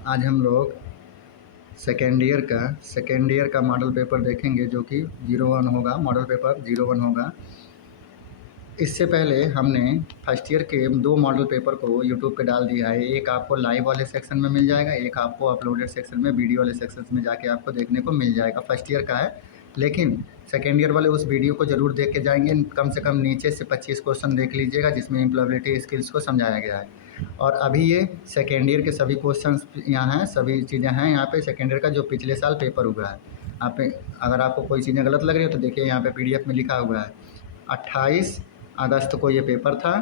आज हम लोग सेकेंड ईयर का मॉडल पेपर देखेंगे जो कि 01 होगा। मॉडल पेपर 01 होगा। इससे पहले हमने फर्स्ट ईयर के 2 मॉडल पेपर को यूट्यूब पे डाल दिया है। एक आपको लाइव वाले सेक्शन में मिल जाएगा, एक आपको अपलोडेड सेक्शन में वीडियो वाले सेक्शन में जाके आपको देखने को मिल जाएगा। फर्स्ट ईयर का है, लेकिन सेकेंड ईयर वाले उस वीडियो को ज़रूर देख के जाएंगे। कम से कम नीचे से 25 क्वेश्चन देख लीजिएगा जिसमें एम्प्लॉयबिलिटी स्किल्स को समझाया गया है। और अभी ये सेकेंड ईयर के सभी क्वेश्चंस यहाँ हैं, सभी चीज़ें हैं यहाँ पे। सेकेंड ईयर का जो पिछले साल पेपर हुआ है, आप अगर आपको कोई चीज़ें गलत लग रही हो तो देखिए यहाँ पे PDF में लिखा हुआ है 28 अगस्त को ये पेपर था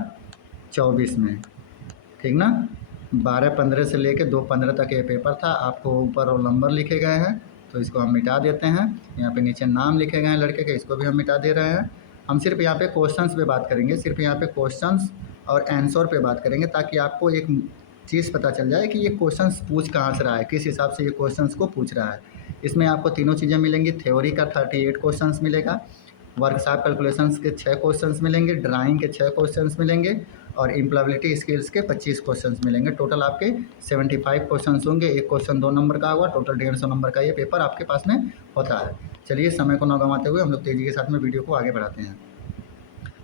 24 में, ठीक ना। 12-15 से लेके 2-15 तक ये पेपर था। आपको ऊपर रोल नंबर लिखे गए हैं तो इसको हम मिटा देते हैं। यहाँ पे नीचे नाम लिखे गए हैं लड़के के, इसको भी हम मिटा दे रहे हैं। हम सिर्फ यहाँ पे क्वेश्चंस पे बात करेंगे, सिर्फ यहाँ पे क्वेश्चंस और आंसर पे बात करेंगे, ताकि आपको एक चीज़ पता चल जाए कि ये क्वेश्चंस पूछ कहाँ से रहा है, किस हिसाब से ये क्वेश्चंस को पूछ रहा है। इसमें आपको तीनों चीज़ें मिलेंगी। थ्योरी का 38 क्वेश्चंस मिलेगा, वर्कशॉप कैलकुलेशंस के 6 क्वेश्चंस मिलेंगे, ड्राइंग के 6 क्वेश्चंस मिलेंगे और एम्प्लॉयबिलिटी स्किल्स के 25 क्वेश्चंस मिलेंगे। टोटल आपके 75 क्वेश्चंस होंगे। एक क्वेश्चन 2 नंबर का होगा। टोटल 150 नंबर का ये पेपर आपके पास में होता है। चलिए समय को न गंवाते हुए हम लोग तेज़ी के साथ में वीडियो को आगे बढ़ाते हैं।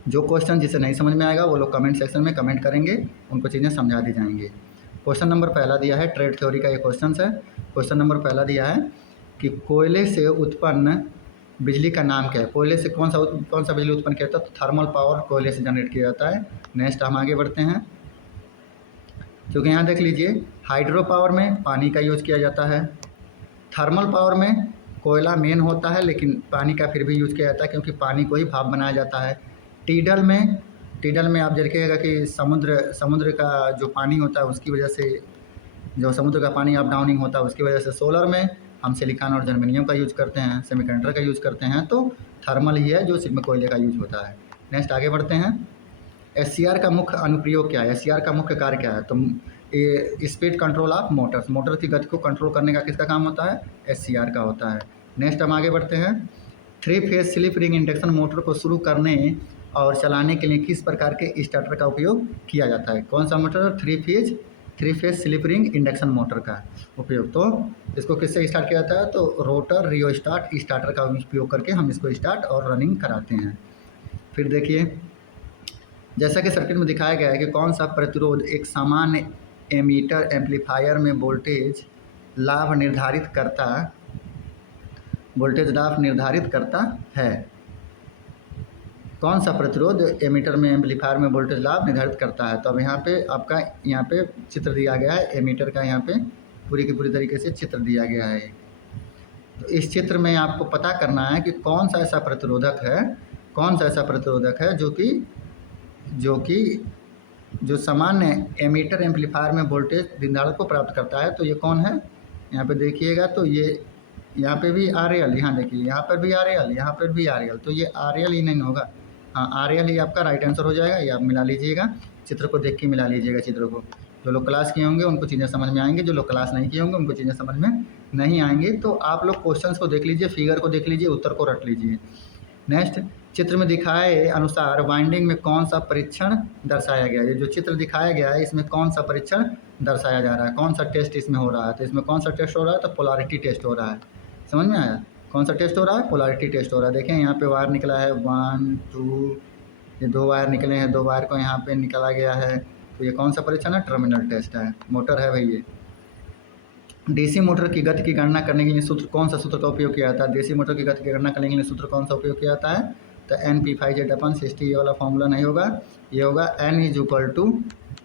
जो क्वेश्चन जिसे नहीं समझ में आएगा वो लोग कमेंट सेक्शन में कमेंट करेंगे, उनको चीज़ें समझा दी जाएंगी। क्वेश्चन नंबर पहला दिया है, ट्रेड थ्योरी का ये क्वेश्चन है। क्वेश्चन नंबर पहला दिया है कि कोयले से उत्पन्न बिजली का नाम क्या है। कोयले से कौन सा बिजली उत्पन्न किया जाता है? तो थर्मल पावर कोयले से जनरेट किया जाता है। नेक्स्ट हम आगे बढ़ते हैं, क्योंकि यहाँ देख लीजिए हाइड्रो पावर में पानी का यूज़ किया जाता है, थर्मल पावर में कोयला मेन होता है लेकिन पानी का फिर भी यूज़ किया जाता है क्योंकि पानी को ही भाप बनाया जाता है। टीडल में आप देखिएगा कि समुद्र का जो पानी होता है उसकी वजह से, जो समुद्र का पानी अप डाउनिंग होता है उसकी वजह से। सोलर में हम सिलिकॉन और जर्मेनियम का यूज़ करते हैं, सेमीकंडक्टर का यूज़ करते हैं, तो थर्मल ही है जो सिर्फ कोयले का यूज़ होता है। नेक्स्ट आगे बढ़ते हैं। SCR का मुख्य अनुप्रयोग क्या है? SCR का मुख्य कार्य क्या है? तो ये speed control of Motors, motor की गति को कंट्रोल करने का किसका काम होता है? SCR का होता है। नेक्स्ट हम आगे बढ़ते हैं। 3 phase slip ring induction motor को शुरू करने और चलाने के लिए किस प्रकार के स्टार्टर का उपयोग किया जाता है? कौन सा motor? 3 phase slip ring induction motor का उपयोग। तो इसको किससे स्टार्ट किया जाता है? तो रोटर रियोस्टाट स्टार्टर का उपयोग करके हम इसको स्टार्ट और रनिंग कराते हैं। फिर देखिए, जैसा कि सर्किट में दिखाया गया है कि कौन सा प्रतिरोध एक सामान्य एमीटर एम्पलीफायर में वोल्टेज लाभ निर्धारित करता है। कौन सा प्रतिरोध एमीटर में एम्पलीफायर में वोल्टेज लाभ निर्धारित करता है? तो अब यहाँ पे आपका चित्र दिया गया है एमीटर का। यहाँ पे पूरी की पूरी तरीके से चित्र दिया गया है। तो इस चित्र में आपको पता करना है कि कौन सा ऐसा प्रतिरोधक है जो सामान्य एमीटर एम्पलीफायर में वोल्टेज निर्धारक को प्राप्त करता है। तो ये कौन है? यहाँ पे देखिएगा तो ये यहाँ पे भी RL, यहाँ देखिए यहाँ पर भी RL, यहाँ पर भी RL, तो ये RL ही नहीं होगा। हाँ, RL ही आपका राइट आंसर हो जाएगा। ये आप मिला लीजिएगा, चित्र को देख के मिला लीजिएगा चित्र को। जो लोग क्लास किए होंगे उनको चीज़ें समझ में आएंगी, जो लोग क्लास नहीं किए होंगे उनको चीज़ें समझ में नहीं आएंगी। तो आप लोग क्वेश्चंस को देख लीजिए, फिगर को देख लीजिए, उत्तर को रट लीजिए। नेक्स्ट, चित्र में दिखाए अनुसार वाइंडिंग में कौन सा परीक्षण दर्शाया गया है? ये जो चित्र दिखाया गया है इसमें कौन सा परीक्षण दर्शाया जा रहा है? कौन सा टेस्ट इसमें हो रहा है? तो इसमें कौन सा टेस्ट हो रहा है? तो पोलैरिटी टेस्ट हो रहा है। समझ में आया? कौन सा टेस्ट हो रहा है? पोलैरिटी टेस्ट हो रहा है। देखें यहाँ पे वायर निकला है 1 2, ये 2 वायर निकले हैं, 2 वायर को यहाँ पे निकाला गया है। तो ये कौन सा परीक्षण है? टर्मिनल टेस्ट है। मोटर है भाई ये। DC मोटर की गति की गणना करने के लिए कौन सा सूत्र का उपयोग किया जाता है? DC मोटर की गति की गणना करने के लिए सूत्र कौन सा उपयोग किया जाता है? तो NP5Z/60। ये वाला फॉर्मूला नहीं होगा, ये होगा N =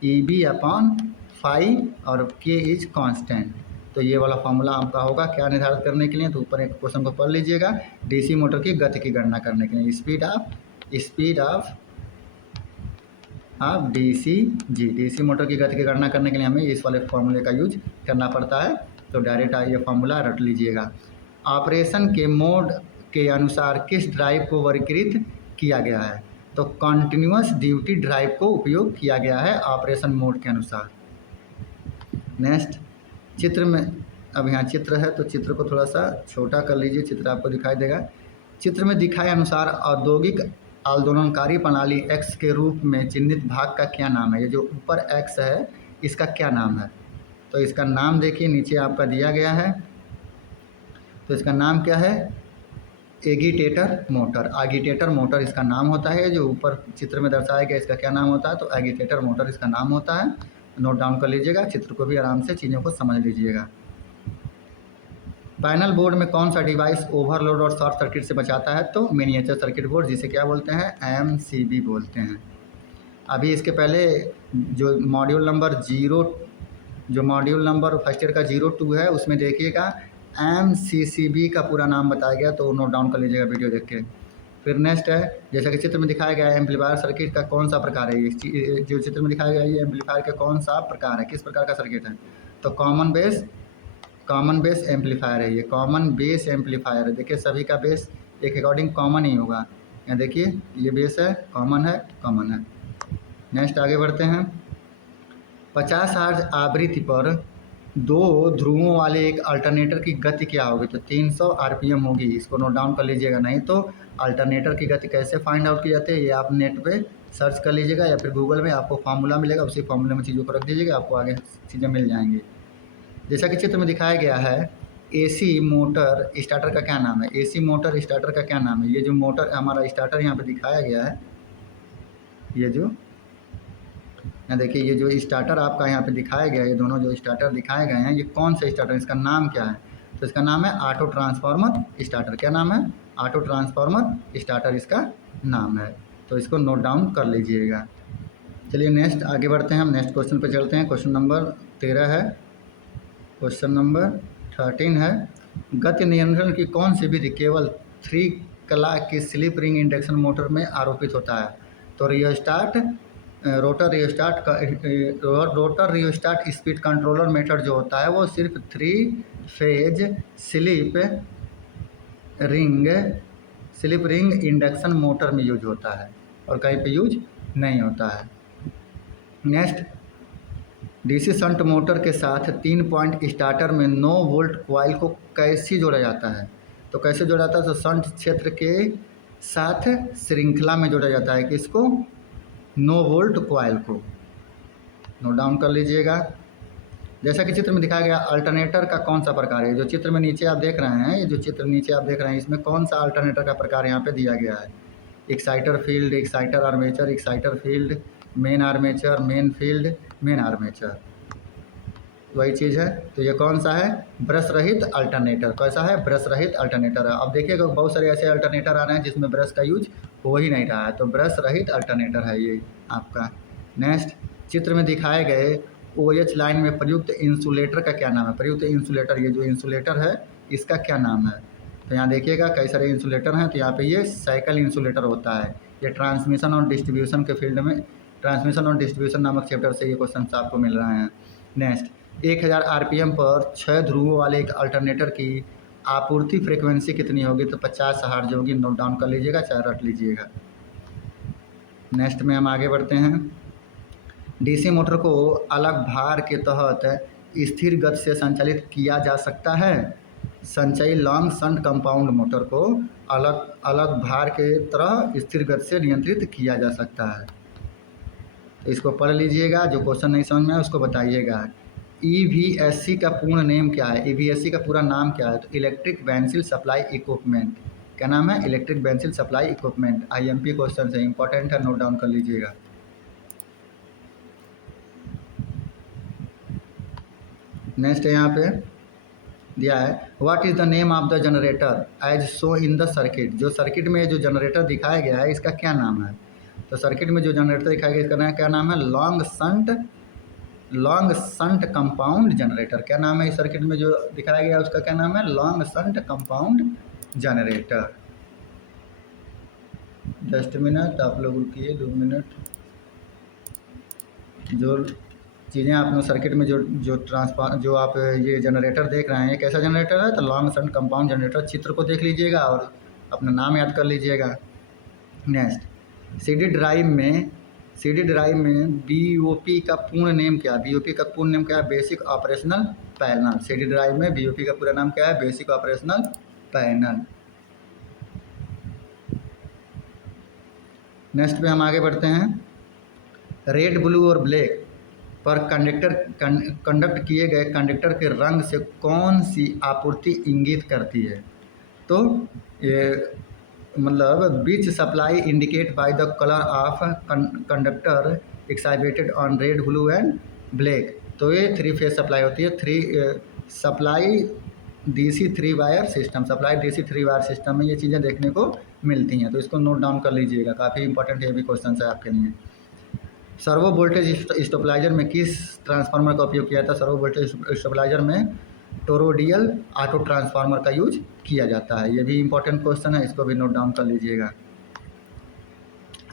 EB/φ और K इज कांस्टेंट। तो ये वाला फॉर्मूला आपका होगा क्या निर्धारित करने के लिए? तो ऊपर एक क्वेश्चन को पढ़ लीजिएगा। DC मोटर की गति की गणना करने के लिए स्पीड ऑफ DC मोटर की गति की गणना करने के लिए हमें इस वाले फॉर्मूले का यूज करना पड़ता है। तो डायरेक्ट ये फॉर्मूला रट लीजिएगा। ऑपरेशन के मोड के अनुसार किस ड्राइव को वर्गीकृत किया गया है? तो कंटिन्यूअस ड्यूटी ड्राइव को उपयोग किया गया है ऑपरेशन मोड के अनुसार। नेक्स्ट, चित्र में अब यहाँ चित्र है तो चित्र को थोड़ा सा छोटा कर लीजिए, चित्र आपको दिखाई देगा। चित्र में दिखाए अनुसार औद्योगिक आंदोलनकारी प्रणाली X के रूप में चिन्हित भाग का क्या नाम है? ये जो ऊपर X है इसका क्या नाम है? तो इसका नाम देखिए नीचे आपका दिया गया है। तो इसका नाम क्या है? एगीटेटर मोटर। एगीटेटर मोटर इसका नाम होता है। जो ऊपर चित्र में दर्शाया गया इसका क्या नाम होता है? तो एगीटेटर मोटर इसका नाम होता है। नोट डाउन कर लीजिएगा, चित्र को भी आराम से चीज़ों को समझ लीजिएगा। पैनल बोर्ड में कौन सा डिवाइस ओवरलोड और शॉर्ट सर्किट से बचाता है? तो मिनिएचर सर्किट बोर्ड, जिसे क्या बोलते हैं? एमसीबी बोलते हैं। अभी इसके पहले जो मॉड्यूल नंबर फर्स्ट ईयर का 02 है उसमें देखिएगा एमसीसीबी का पूरा नाम बताया गया, तो नोट डाउन कर लीजिएगा वीडियो देख के। फिर नेक्स्ट है, जैसा कि चित्र में दिखाया गया है, एम्पलीफायर सर्किट का कौन सा प्रकार है? ये जो चित्र में दिखाया गया है ये एम्पलीफायर का कौन सा प्रकार है, किस प्रकार का सर्किट है? तो कॉमन बेस एम्पलीफायर है। ये कॉमन बेस एम्पलीफायर है। देखिए सभी का बेस एक अकॉर्डिंग कॉमन ही होगा। यहाँ देखिए ये बेस है, कॉमन है। नेक्स्ट आगे बढ़ते हैं। 50 हर्ट्ज आवृत्ति पर 2 ध्रुवों वाले एक अल्टरनेटर की गति क्या होगी? तो 300 आरपीएम होगी। इसको नोट डाउन कर लीजिएगा। नहीं तो अल्टरनेटर की गति कैसे फाइंड आउट की जाती है ये आप नेट पे सर्च कर लीजिएगा या फिर गूगल में आपको फार्मूला मिलेगा, उसी फार्मूले में चीज़ों को रख दीजिएगा, आपको आगे चीज़ें मिल जाएंगी। जैसा कि चित्र में दिखाया गया है, एसी मोटर स्टार्टर का क्या नाम है? एसी मोटर स्टार्टर का क्या नाम है? ये जो मोटर हमारा स्टार्टर यहाँ पे दिखाया गया है, ये जो देखिए ये जो स्टार्टर आपका यहाँ पे दिखाया गया है, ये दोनों जो स्टार्टर दिखाए गए हैं ये कौन सा स्टार्टर है? इसका नाम क्या है? तो इसका नाम है ऑटो ट्रांसफार्मर स्टार्टर। क्या नाम है? ऑटो ट्रांसफार्मर स्टार्टर इसका नाम है। तो इसको नोट डाउन कर लीजिएगा। चलिए नेक्स्ट आगे बढ़ते हैं, हम नेक्स्ट क्वेश्चन पे चलते हैं। क्वेश्चन नंबर 13 है। क्वेश्चन नंबर 13 है, गति नियंत्रण की कौन सी विधि केवल 3 कला की स्लिप रिंग इंडक्शन मोटर में आरोपित होता है? तो रोटर रियोस्टाट स्पीड कंट्रोलर मेथड जो होता है वो सिर्फ 3 phase slip ring induction motor में यूज होता है और कहीं पे यूज नहीं होता है। नेक्स्ट, डीसी शंट मोटर के साथ 3 पॉइंट स्टार्टर में 9 वोल्ट कॉइल को कैसे जोड़ा जाता है? तो कैसे जोड़ा जाता है? तो शंट क्षेत्र के साथ श्रृंखला में जोड़ा जाता है। किसको? 9 वोल्ट कॉइल को। नोट डाउन कर लीजिएगा। जैसा कि चित्र में दिखाया गया, अल्टरनेटर का कौन सा प्रकार है? जो चित्र में नीचे आप देख रहे हैं, ये जो चित्र नीचे आप देख रहे हैं इसमें कौन सा अल्टरनेटर का प्रकार यहाँ पे दिया गया है? Exciter field, exciter armature, exciter field, main armature, main field, main armature, वही चीज़ है। तो ये कौन सा है? ब्रश रहित अल्टरनेटर। कैसा है? ब्रश रहित अल्टरनेटर है। अब देखिएगा बहुत सारे ऐसे अल्टरनेटर आ रहे हैं जिसमें ब्रश का यूज हो ही नहीं रहा है, तो ब्रश रहित अल्टरनेटर है ये आपका। नेक्स्ट, चित्र में दिखाए गए OH लाइन में प्रयुक्त इंसुलेटर का क्या नाम है? प्रयुक्त इंसुलेटर, ये जो इंसुलेटर है इसका क्या नाम है? तो यहाँ देखिएगा कई सारे इंसुलेटर हैं, तो यहाँ पे ये साइकिल इंसुलेटर होता है। ये ट्रांसमिशन और डिस्ट्रीब्यूशन के फील्ड में, ट्रांसमिशन और डिस्ट्रीब्यूशन नामक चैप्टर से ये क्वेश्चन आपको मिल रहे हैं। नेक्स्ट, 1000 आरपीएम पर 6 ध्रुवों वाले एक अल्टरनेटर की आपूर्ति फ्रीक्वेंसी कितनी होगी? तो 50 हर्ट्ज होगी। नोट डाउन कर लीजिएगा, चाहे रट लीजिएगा। नेक्स्ट में हम आगे बढ़ते हैं। डीसी मोटर को अलग भार के तहत स्थिर गति से संचालित किया जा सकता है। संचयी लॉन्ग शंट कंपाउंड मोटर को अलग भार के तरह स्थिर गति से नियंत्रित किया जा सकता है। तो इसको पढ़ लीजिएगा, जो क्वेश्चन नहीं समझ में आए उसको बताइएगा। EVSC का पूर्ण नेम क्या है? EVSC का पूरा नाम क्या है? तो इलेक्ट्रिक वेंसिल सप्लाई इक्विपमेंट। क्या नाम है? इलेक्ट्रिक वेंसिल सप्लाई इक्विपमेंट। IMP क्वेश्चन है, इंपॉर्टेंट है, नोट डाउन कर लीजिएगा। नेक्स्ट यहाँ पे दिया है, what is the name of the generator as show in the circuit. जो सर्किट में जो जनरेटर दिखाया गया है इसका क्या नाम है? तो सर्किट में जो जनरेटर दिखाया गया इसका क्या नाम है? Long shunt compound generator. क्या नाम है इस सर्किट में जो दिखाया गया उसका क्या नाम है? Long shunt compound generator. Just minute, आप लोग रुकिए 2 मिनट। जो चीज़ें आपने सर्किट में जो आप ये जनरेटर देख रहे हैं, ये कैसा जनरेटर है? तो लॉन्ग शंट कंपाउंड जनरेटर। चित्र को देख लीजिएगा और अपना नाम याद कर लीजिएगा। नेक्स्ट, सीडी ड्राइव में BOP का पूर्ण नेम क्या है? BOP का पूर्ण नेम क्या है? Basic operational panel. CD drive में BOP का पूरा नाम क्या है? Basic operational panel. नेक्स्ट पे हम आगे बढ़ते हैं। रेड, ब्लू और ब्लैक पर कंडक्ट किए गए कंडक्टर के रंग से कौन सी आपूर्ति इंगित करती है? तो ये मतलब which supply indicate by the colour of conductor excited on red blue and black. तो ये थ्री फेज सप्लाई होती है। Supply DC three wire system, supply DC three wire system में ये चीज़ें देखने को मिलती हैं, तो इसको नोट डाउन कर लीजिएगा, काफ़ी इंपॉर्टेंट ये भी क्वेश्चन है आपके लिए। सर्वो वोल्टेज स्टेबलाइजर में किस ट्रांसफार्मर का उपयोग किया था? सर्वो वोल्टेज स्टेबलाइजर में टोरोडियल ऑटो ट्रांसफार्मर का यूज किया जाता है। ये भी इंपॉर्टेंट क्वेश्चन है, इसको भी नोट डाउन कर लीजिएगा।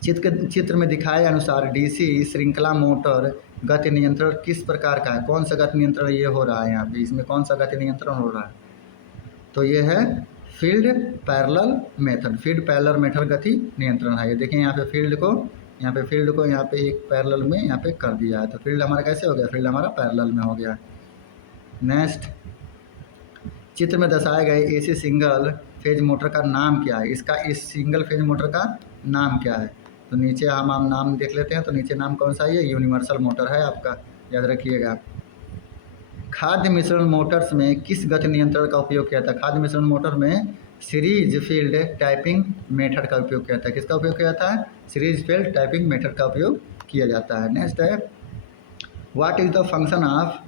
चित्र में दिखाए अनुसार डीसी श्रृंखला मोटर गति नियंत्रण किस प्रकार का है? कौन सा गति नियंत्रण ये हो रहा है यहाँ पे? इसमें कौन सा गति नियंत्रण हो रहा है? तो ये है field parallel method. Field parallel method गति नियंत्रण है। ये देखें यहाँ पे फील्ड को यहाँ पे एक पैरेलल में यहाँ पे कर दिया है, तो फील्ड हमारा कैसे हो गया? फील्ड हमारा पैरेलल में हो गया। नेक्स्ट, चित्र में दर्शाए गए एसी सिंगल फेज मोटर का नाम क्या है? इस सिंगल फेज मोटर का नाम क्या है? तो नीचे हम नाम देख लेते हैं। तो नीचे नाम कौन सा है? ये यूनिवर्सल मोटर है आपका, याद रखिएगा। खाद्य मिश्रण मोटर्स में किस गति नियंत्रण का उपयोग किया था? खाद्य मिश्रण मोटर में सीरीज फील्ड टाइपिंग मेथड का उपयोग किया था। किसका उपयोग किया था? सीरीज फील्ड टाइपिंग मेथड का उपयोग किया जाता है। नेक्स्ट है, what is the function of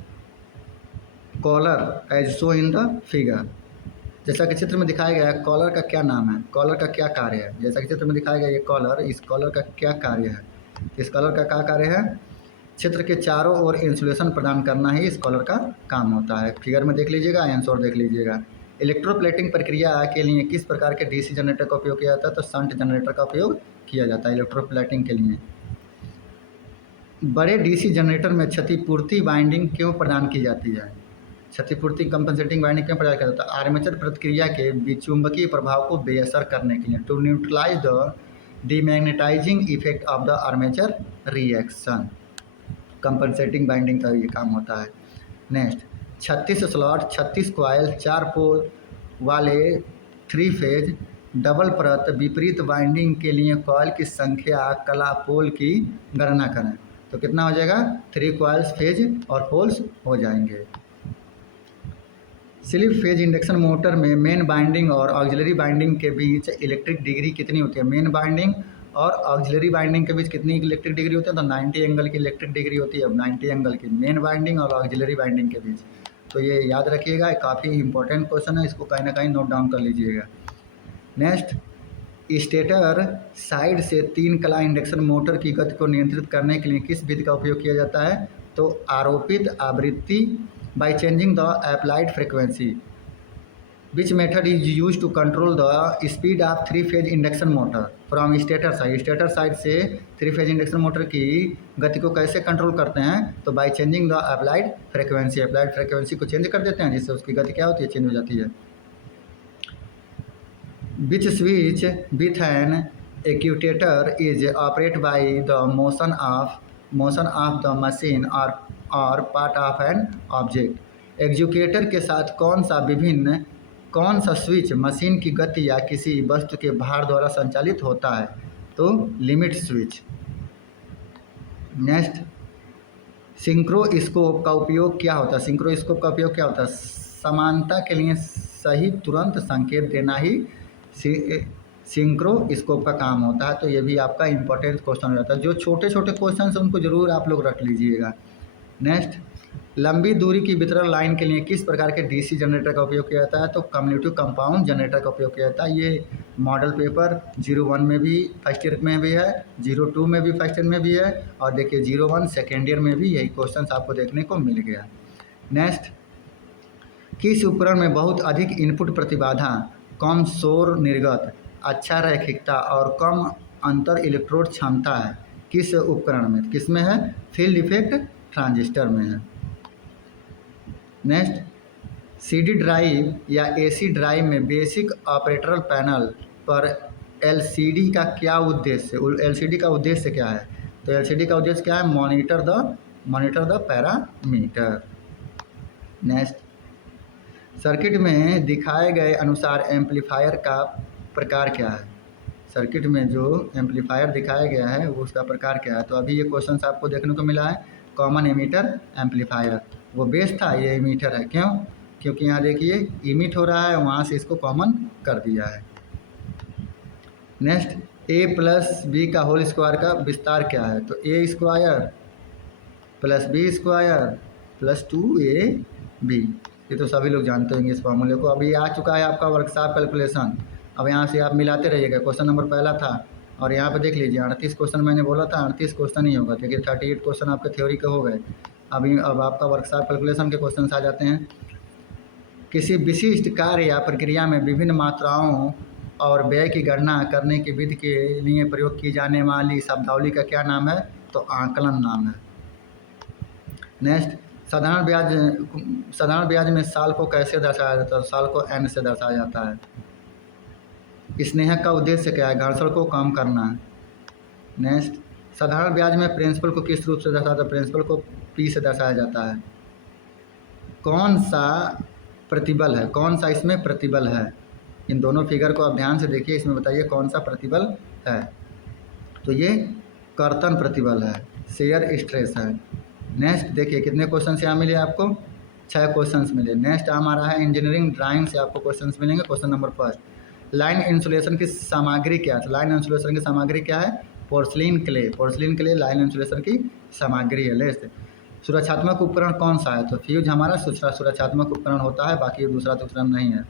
collar edge show in the figure? जैसा कि चित्र में दिखाया गया है, कॉलर का क्या नाम है? कॉलर का क्या कार्य है? जैसा कि चित्र में दिखाया गया ये कॉलर, इस कॉलर का क्या कार्य है? इस कॉलर का क्या कार्य है? क्षेत्र के चारों ओर इंसुलेशन प्रदान करना ही इस कॉलर का काम होता है। फिगर में देख लीजिएगा, आंसर देख लीजिएगा। इलेक्ट्रोप्लेटिंग प्रक्रिया के लिए किस प्रकार के डीसी जनरेटर का उपयोग किया जाता है? तो शंट जनरेटर का उपयोग किया जाता है इलेक्ट्रोप्लेटिंग के लिए। बड़े डीसी जनरेटर में क्षतिपूर्ति वाइंडिंग क्यों प्रदान की जाती है? क्षतिपूर्ति कंपनसेटिंग वाइंडिंग क्यों प्रदान किया जाता है? आर्मेचर प्रतिक्रिया के विचुंबकीय प्रभाव को बेअसर करने के लिए, to neutralise the demagnetising effect of the armature reaction. Compensating winding का ये काम होता है। नेक्स्ट, 36 स्लॉट 36 कॉइल 4 पोल वाले 3 फेज डबल परत विपरीत वाइंडिंग के लिए कॉइल की संख्या कला पोल की गणना करें। तो कितना हो जाएगा? 3 कॉइल्स फेज और पोल्स हो जाएंगे। स्लिप फेज इंडक्शन मोटर में मेन बाइंडिंग और ऑक्सिलरी बाइंडिंग के बीच इलेक्ट्रिक डिग्री कितनी होती है? मेन बाइंडिंग और ऑक्सिलरी बाइंडिंग के बीच कितनी इलेक्ट्रिक डिग्री होती है? तो 90 एंगल की इलेक्ट्रिक डिग्री होती है। अब 90 एंगल की मेन बाइंडिंग और ऑक्सिलरी बाइंडिंग के बीच। तो ये याद रखिएगा, काफ़ी इंपॉर्टेंट क्वेश्चन है, इसको कहीं ना कहीं नोट डाउन कर लीजिएगा। नेक्स्ट, स्टेटर साइड से 3 कला इंडक्शन मोटर की गति को नियंत्रित करने के लिए किस विधि का उपयोग किया जाता है? तो आरोपित आवृत्ति by changing the applied frequency. Which method is used to control the speed of 3-phase induction motor from stator side? Stator side से 3-phase इंडक्शन मोटर की गति को कैसे कंट्रोल करते हैं? तो by changing the applied frequency, applied frequency को change कर देते हैं, जिससे उसकी गति क्या होती है? चेंज हो जाती है। Which switch with an actuator is operate by the motion of the machine और part of an object? Executor के साथ कौन सा स्विच मशीन की गति या किसी वस्तु के भार द्वारा संचालित होता है? तो लिमिट स्विच। नेक्स्ट, सिंक्रोस्कोप का उपयोग क्या होता है? सिंक्रोस्कोप का उपयोग क्या होता है? समानता के लिए सही तुरंत संकेत देना ही सिंक्रोस्कोप का काम होता है। तो ये भी आपका इंपॉर्टेंट क्वेश्चन रहता है। जो छोटे छोटे क्वेश्चन हैं उनको ज़रूर आप लोग रख लीजिएगा। नेक्स्ट, लंबी दूरी की वितरण लाइन के लिए किस प्रकार के डीसी जनरेटर का उपयोग किया जाता है? तो कम्यूटेटिव कंपाउंड जनरेटर का उपयोग किया जाता है। ये मॉडल पेपर 01 में भी फर्स्ट ईयर में भी है, 02 में भी फर्स्ट ईयर में भी है, और देखिए 01 सेकेंड ईयर में भी यही क्वेश्चन आपको देखने को मिल गया। नेक्स्ट, किस उपकरण में बहुत अधिक इनपुट प्रतिबाधा, कम शोर निर्गत, अच्छा रैखिकता और कम अंतर इलेक्ट्रोड क्षमता है? किस उपकरण में? किस में है? फील्ड इफेक्ट ट्रांजिस्टर में है। नेक्स्ट, सीडी ड्राइव या एसी ड्राइव में बेसिक ऑपरेटरल पैनल पर एलसीडी का क्या उद्देश्य? एलसीडी का उद्देश्य क्या है? तो एलसीडी का उद्देश्य क्या है? Monitor the parameter. Next, circuit में दिखाए गए अनुसार एम्पलीफायर का प्रकार क्या है? सर्किट में जो एम्पलीफायर दिखाया गया है वो उसका प्रकार क्या है? तो अभी ये क्वेश्चन आपको देखने को मिला है। Common ammeter amplifier. वो बेस था, ये एमीटर है। क्यों? क्योंकि यहाँ देखिए इमिट हो रहा है, वहाँ से इसको कॉमन कर दिया है। नेक्स्ट, ए प्लस बी का होल स्क्वायर का विस्तार क्या है? तो A square plus B square plus 2ab। ये तो सभी लोग जानते होंगे इस फॉर्मूले को। अभी आ चुका है आपका वर्कशॉप कैलकुलेशन। अब यहाँ से आप मिलाते रहिएगा। क्वेश्चन नंबर पहला था और यहाँ पे देख लीजिए 38 क्वेश्चन मैंने बोला था, 38 क्वेश्चन ही होगा। देखिए 38 क्वेश्चन आपके थ्योरी के हो गए। अब आपका वर्कशॉप कैलकुलेशन के क्वेश्चन आ जाते हैं। किसी विशिष्ट कार्य या प्रक्रिया में विभिन्न मात्राओं और व्यय की गणना करने की विधि के लिए प्रयोग की जाने वाली शब्दावली का क्या नाम है? तो आकलन नाम है। नेक्स्ट, साधारण ब्याज में साल को कैसे दर्शाया जाता है? साल को n से दर्शाया जाता है। स्नेहक का उद्देश्य क्या है? घर्षण को कम करना। नेक्स्ट, साधारण ब्याज में प्रिंसिपल को किस रूप से दर्शाया जाता है? प्रिंसिपल को p से दर्शाया जाता है। कौन सा प्रतिबल है? कौन सा इसमें प्रतिबल है? इन दोनों फिगर को आप ध्यान से देखिए, इसमें बताइए कौन सा प्रतिबल है। तो ये कर्तन प्रतिबल है, शेयर स्ट्रेस है। नेक्स्ट देखिए कितने क्वेश्चन यहाँ मिले आपको? 6 क्वेश्चंस मिले। नेक्स्ट हमारा है इंजीनियरिंग ड्राइंग से आपको क्वेश्चंस मिलेंगे। Question number first, line insulation की सामग्री क्या है? लाइन इंसुलेशन की सामग्री क्या है? Porcelain clay. Porcelain clay line insulation की सामग्री है। नेक्स्ट, सुरक्षात्मक उपकरण कौन सा है? तो फ्यूज हमारा सुरक्षात्मक उपकरण होता है, बाकी दूसरा तो उपकरण नहीं है।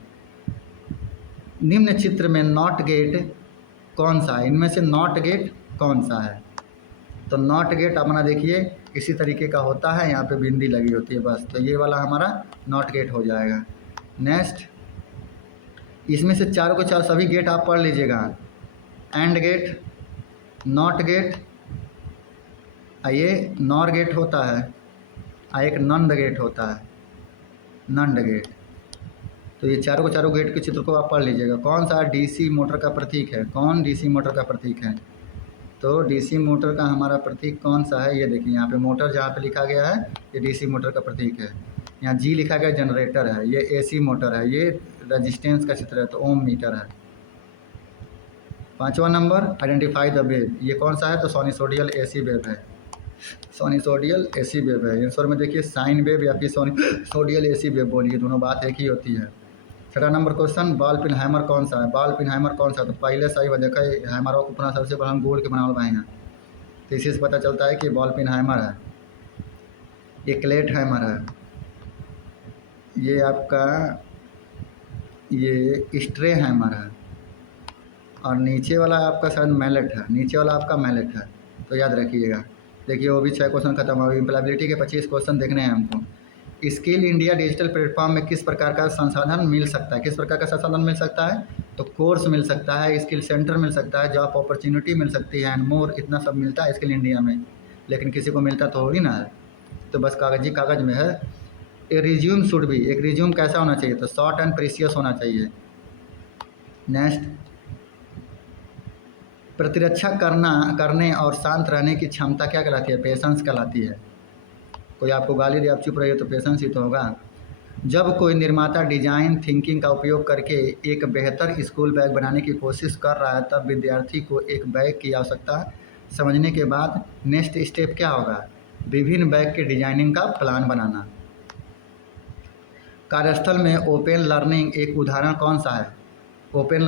निम्न चित्र में नॉट गेट कौन सा है? इनमें से नॉट गेट कौन सा है? तो नॉट गेट अपना देखिए इसी तरीके का होता है, यहाँ पे बिंदी लगी होती है बस। तो ये वाला हमारा नॉट गेट हो जाएगा। नेक्स्ट, इसमें से चारों के चार सभी गेट आप पढ़ लीजिएगा। एंड गेट, नॉट गेट, ये नॉर गेट होता है, एक नंद गेट होता है, नंड गेट। तो ये चारों के चारों गेट के चित्र को आप पढ़ लीजिएगा। कौन सा डीसी मोटर का प्रतीक है? कौन डीसी मोटर का प्रतीक है? तो डीसी मोटर का हमारा प्रतीक कौन सा है? ये देखिए यहाँ पे मोटर जहाँ पे लिखा गया है ये डीसी मोटर का प्रतीक है। यहाँ जी लिखा गया जनरेटर है, ये एसी मोटर है, ये रेजिस्टेंस का चित्र है तो ओम मीटर है। 5वां नंबर, आइडेंटिफाई द वेव। ये कौन सा है? तो साइनसोइडल एसी वेव है। साइनसोइडल एसी वेव है। आंसर में देखिए साइन वेव या फिर साइनसोइडल एसी वेव बोलिए, दोनों बात एक ही होती है। 6वां number question, ball peen hammer कौन सा है? बॉल पिन हैमर कौन सा? तो पहले सही वजह का हैमर को अपना सबसे बड़ा हम गोल के बनावल पाएंगे, तो इसी से पता चलता है कि बॉल पिन हैमर है। ये क्लेट हैमर है, ये आपका ये स्ट्रे हैमर है, और नीचे वाला आपका शायद मैलेट है, नीचे वाला आपका मैलेट है। तो याद रखिएगा। देखिए वो भी 6 क्वेश्चन खत्म हो गए। इम्प्लॉयबिलिटी के 25 क्वेश्चन देखने हैं हमको। स्किल इंडिया डिजिटल प्लेटफॉर्म में किस प्रकार का संसाधन मिल सकता है? किस प्रकार का संसाधन मिल सकता है? तो कोर्स मिल सकता है, स्किल सेंटर मिल सकता है, जॉब अपॉर्चुनिटी मिल सकती है एंड मोर। इतना सब मिलता है स्किल इंडिया में, लेकिन किसी को मिलता तो हो ही ना है, तो बस कागजी कागज़ में है। ए रिज्यूम शुड भी, एक रिज्यूम कैसा होना चाहिए? तो शॉर्ट एंड प्रीसियस होना चाहिए। नेक्स्ट, प्रतिरक्षा करने और शांत रहने की क्षमता क्या कहलाती है? पेशेंस कहलाती है। कोई आपको गाली दे आप चुप रहिए तो पेशेंस ही तो होगा। जब कोई निर्माता डिजाइन थिंकिंग का उपयोग करके एक बेहतर स्कूल बैग बनाने की कोशिश कर रहा है, तब विद्यार्थी को एक बैग की आवश्यकता समझने के बाद नेक्स्ट स्टेप क्या होगा? विभिन्न बैग के डिजाइनिंग का प्लान बनाना। कार्यस्थल में ओपन लर्निंग एक उदाहरण कौन सा है? ओपन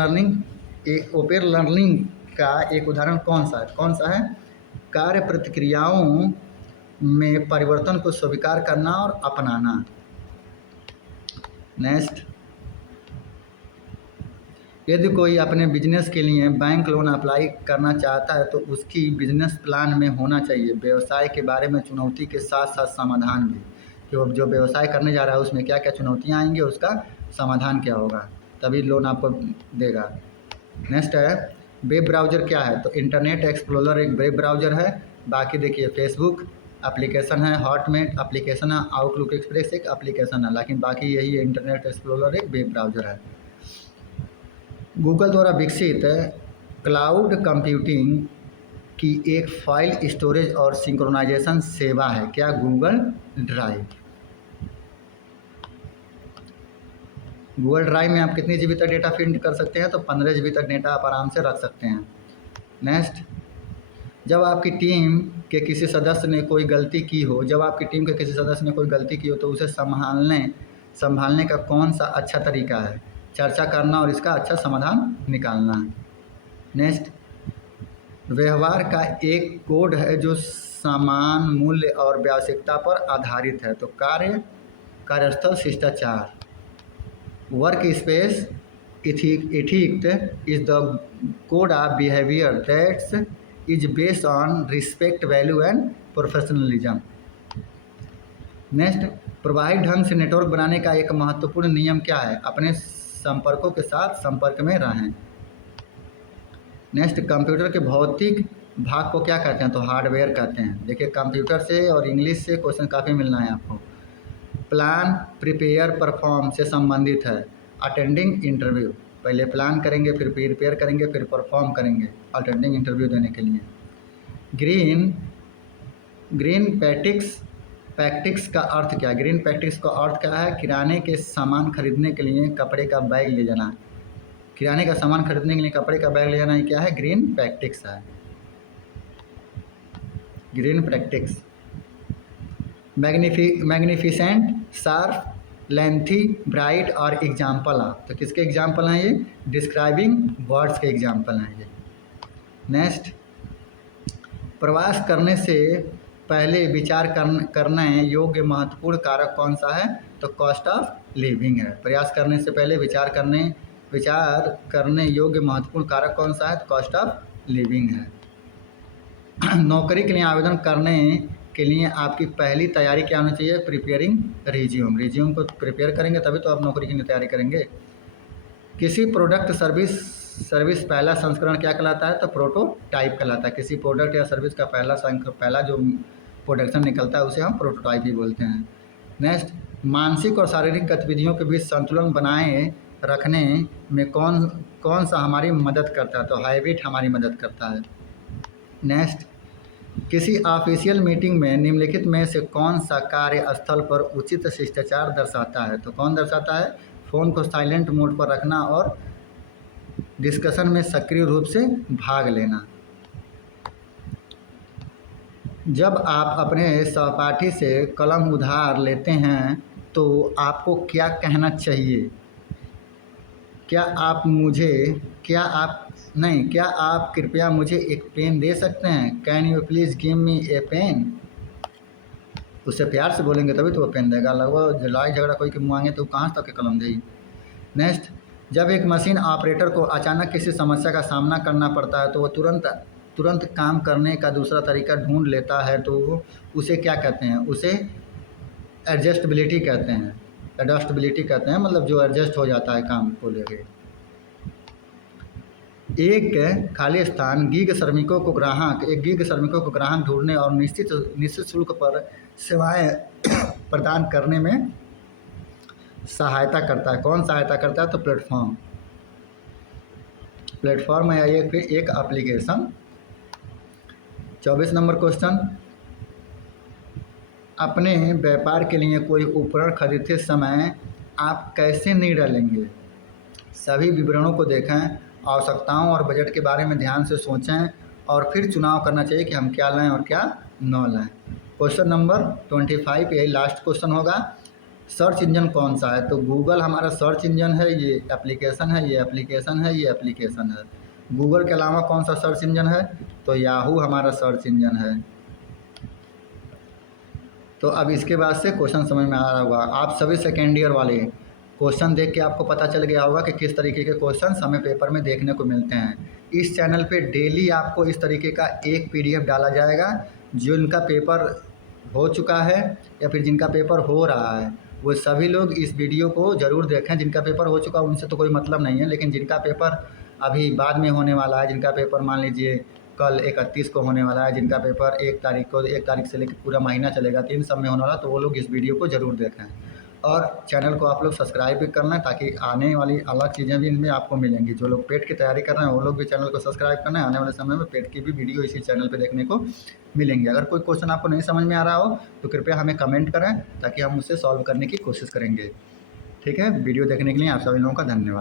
लर्निंग का एक उदाहरण कौन सा है? कौन सा है? कार्य प्रतिक्रियाओं में परिवर्तन को स्वीकार करना और अपनाना। नेक्स्ट, यदि कोई अपने बिजनेस के लिए बैंक लोन अप्लाई करना चाहता है तो उसकी बिजनेस प्लान में होना चाहिए व्यवसाय के बारे में चुनौती के साथ साथ समाधान भी, कि वो जो व्यवसाय करने जा रहा है उसमें क्या क्या चुनौतियाँ आएंगी, उसका समाधान क्या होगा, तभी लोन आपको देगा। नेक्स्ट है वेब ब्राउज़र क्या है? तो इंटरनेट एक्सप्लोरर एक वेब ब्राउज़र है। बाकी देखिए फेसबुक एप्लीकेशन है, हॉटमेल एप्लीकेशन है, आउटलुक एक्सप्रेस एक एप्लीकेशन है, लेकिन बाकी यही है इंटरनेट एक्सप्लोरर एक वेब ब्राउज़र है। गूगल द्वारा विकसित क्लाउड कंप्यूटिंग की एक फाइल स्टोरेज और सिंक्रोनाइजेशन सेवा है क्या? Google drive. गूगल ड्राइव में आप कितनी जीबी तक डेटा फिट कर सकते हैं? तो 15 जीबी तक डेटा आप आराम से रख सकते हैं। नेक्स्ट, जब आपकी टीम के किसी सदस्य ने कोई गलती की हो तो उसे सँभालने का कौन-सा अच्छा तरीका है? चर्चा करना और इसका अच्छा समाधान निकालना। नेक्स्ट, व्यवहार का एक कोड है जो समान मूल्य और व्यावसायिकता पर आधारित है। तो कार्यस्थल शिष्टाचार। Work space ethics is the code of behavior that is based on respect, value and professionalism. Next, प्रभावी ढंग से नेटवर्क बनाने का एक महत्वपूर्ण नियम क्या है? अपने संपर्कों के साथ संपर्क में रहें। नेक्स्ट, कंप्यूटर के भौतिक भाग को क्या कहते हैं? तो हार्डवेयर कहते हैं। देखिए, कंप्यूटर से और इंग्लिश से क्वेश्चन काफ़ी मिलना है आपको। प्लान, प्रिपेयर, परफॉर्म से संबंधित है। अटेंडिंग इंटरव्यू, पहले प्लान करेंगे, फिर प्रिपेयर करेंगे, फिर परफॉर्म करेंगे अटेंडिंग इंटरव्यू देने के लिए। ग्रीन पैक्टिक्स का अर्थ क्या है? ग्रीन पैक्टिक्स का अर्थ क्या है? किराने के सामान खरीदने के लिए कपड़े का बैग ले जाना। किराने का सामान खरीदने के लिए कपड़े का बैग ले जाना, ये क्या है? ग्रीन पैक्टिक्स है। ग्रीन पैक्टिक्स। मैग्निफिसेंट, शार्प, लेंथी, ब्राइट और एग्जाम्पल ऑफ, तो किसके एग्जाम्पल हैं ये? डिस्क्राइबिंग वर्ड्स के एग्जाम्पल हैं ये। नेक्स्ट, प्रवास करने से पहले विचार करने योग्य महत्वपूर्ण कारक कौन सा है? तो कॉस्ट ऑफ लिविंग है। प्रयास करने से पहले विचार करने योग्य महत्वपूर्ण कारक कौन सा है? तो कॉस्ट ऑफ लिविंग है। नौकरी के लिए आवेदन करने के लिए आपकी पहली तैयारी क्या होनी चाहिए? प्रिपेयरिंग रिज्यूम को प्रिपेयर करेंगे तभी तो आप नौकरी के लिए तैयारी करेंगे। किसी प्रोडक्ट सर्विस पहला संस्करण क्या कहलाता है? तो प्रोटोटाइप कहलाता है। किसी प्रोडक्ट या सर्विस का पहला जो प्रोडक्शन निकलता है उसे हम प्रोटोटाइप ही बोलते हैं। नेक्स्ट, मानसिक और शारीरिक गतिविधियों के बीच संतुलन बनाए रखने में कौन सा हमारी मदद करता है? तो हैबिट हमारी मदद करता है। नेक्स्ट, किसी ऑफिशियल मीटिंग में निम्नलिखित में से कौन सा कार्यस्थल पर उचित शिष्टाचार दर्शाता है? तो कौन दर्शाता है? फ़ोन को साइलेंट मोड पर रखना और डिस्कशन में सक्रिय रूप से भाग लेना। जब आप अपने सहपाठी से कलम उधार लेते हैं तो आपको क्या कहना चाहिए? क्या आप कृपया मुझे एक पेन दे सकते हैं? Can you please give me a pen? उससे प्यार से बोलेंगे तभी तो वो पेन देगा। लगभग लड़ाई झगड़ा कोई के मांगे तो कहाँ तक के कलम देगी। नेक्स्ट, जब एक मशीन ऑपरेटर को अचानक किसी समस्या का सामना करना पड़ता है तो वो तुरंत काम करने का दूसरा तरीका ढूंढ लेता है, तो उसे क्या कहते हैं? उसे एडजस्टबिलिटी कहते हैं। मतलब जो एडजस्ट हो जाता है काम को लेके। एक खाली स्थान गीग श्रमिकों को ग्राहक ढूंढने और निश्चित शुल्क पर सेवाएं प्रदान करने में सहायता करता है। कौन सहायता करता है? तो प्लेटफॉर्म है एक एप्लीकेशन। 24 नंबर क्वेश्चन, अपने व्यापार के लिए कोई उपकरण खरीदते समय आप कैसे निर्णय लेंगे? सभी विवरणों को देखें, आवश्यकताओं और बजट के बारे में ध्यान से सोचें और फिर चुनाव करना चाहिए कि हम क्या लें और क्या न लें। क्वेश्चन नंबर 25, यही लास्ट क्वेश्चन होगा। सर्च इंजन कौन सा है? तो गूगल हमारा सर्च इंजन है, ये एप्लीकेशन है। गूगल के अलावा कौन सा सर्च इंजन है? तो याहू हमारा सर्च इंजन है। तो अब इसके बाद से क्वेश्चन समझ में आ रहा होगा। आप सभी सेकेंड ईयर वाले क्वेश्चन देख के आपको पता चल गया होगा कि किस तरीके के क्वेश्चन हमें पेपर में देखने को मिलते हैं। इस चैनल पे डेली आपको इस तरीके का एक PDF डाला जाएगा। जिनका पेपर हो चुका है या फिर जिनका पेपर हो रहा है वो सभी लोग इस वीडियो को ज़रूर देखें। जिनका पेपर हो चुका उनसे तो कोई मतलब नहीं है, लेकिन जिनका पेपर अभी बाद में होने वाला है, जिनका पेपर मान लीजिए कल 31 को होने वाला है, जिनका पेपर 1 तारीख से लेकर पूरा महीना चलेगा, 3 सब में होने वाला, तो वो लोग इस वीडियो को ज़रूर देखें। और चैनल को आप लोग सब्सक्राइब भी करना है ताकि आने वाली अलग चीज़ें भी इनमें आपको मिलेंगी। जो लोग पेट की तैयारी कर रहे हैं वो लोग भी चैनल को सब्सक्राइब करना है। आने वाले समय में पेट की भी वीडियो इसी चैनल पे देखने को मिलेंगी। अगर कोई क्वेश्चन आपको नहीं समझ में आ रहा हो तो कृपया हमें कमेंट करें ताकि हम उसे सॉल्व करने की कोशिश करेंगे। ठीक है, वीडियो देखने के लिए आप सभी लोगों का धन्यवाद।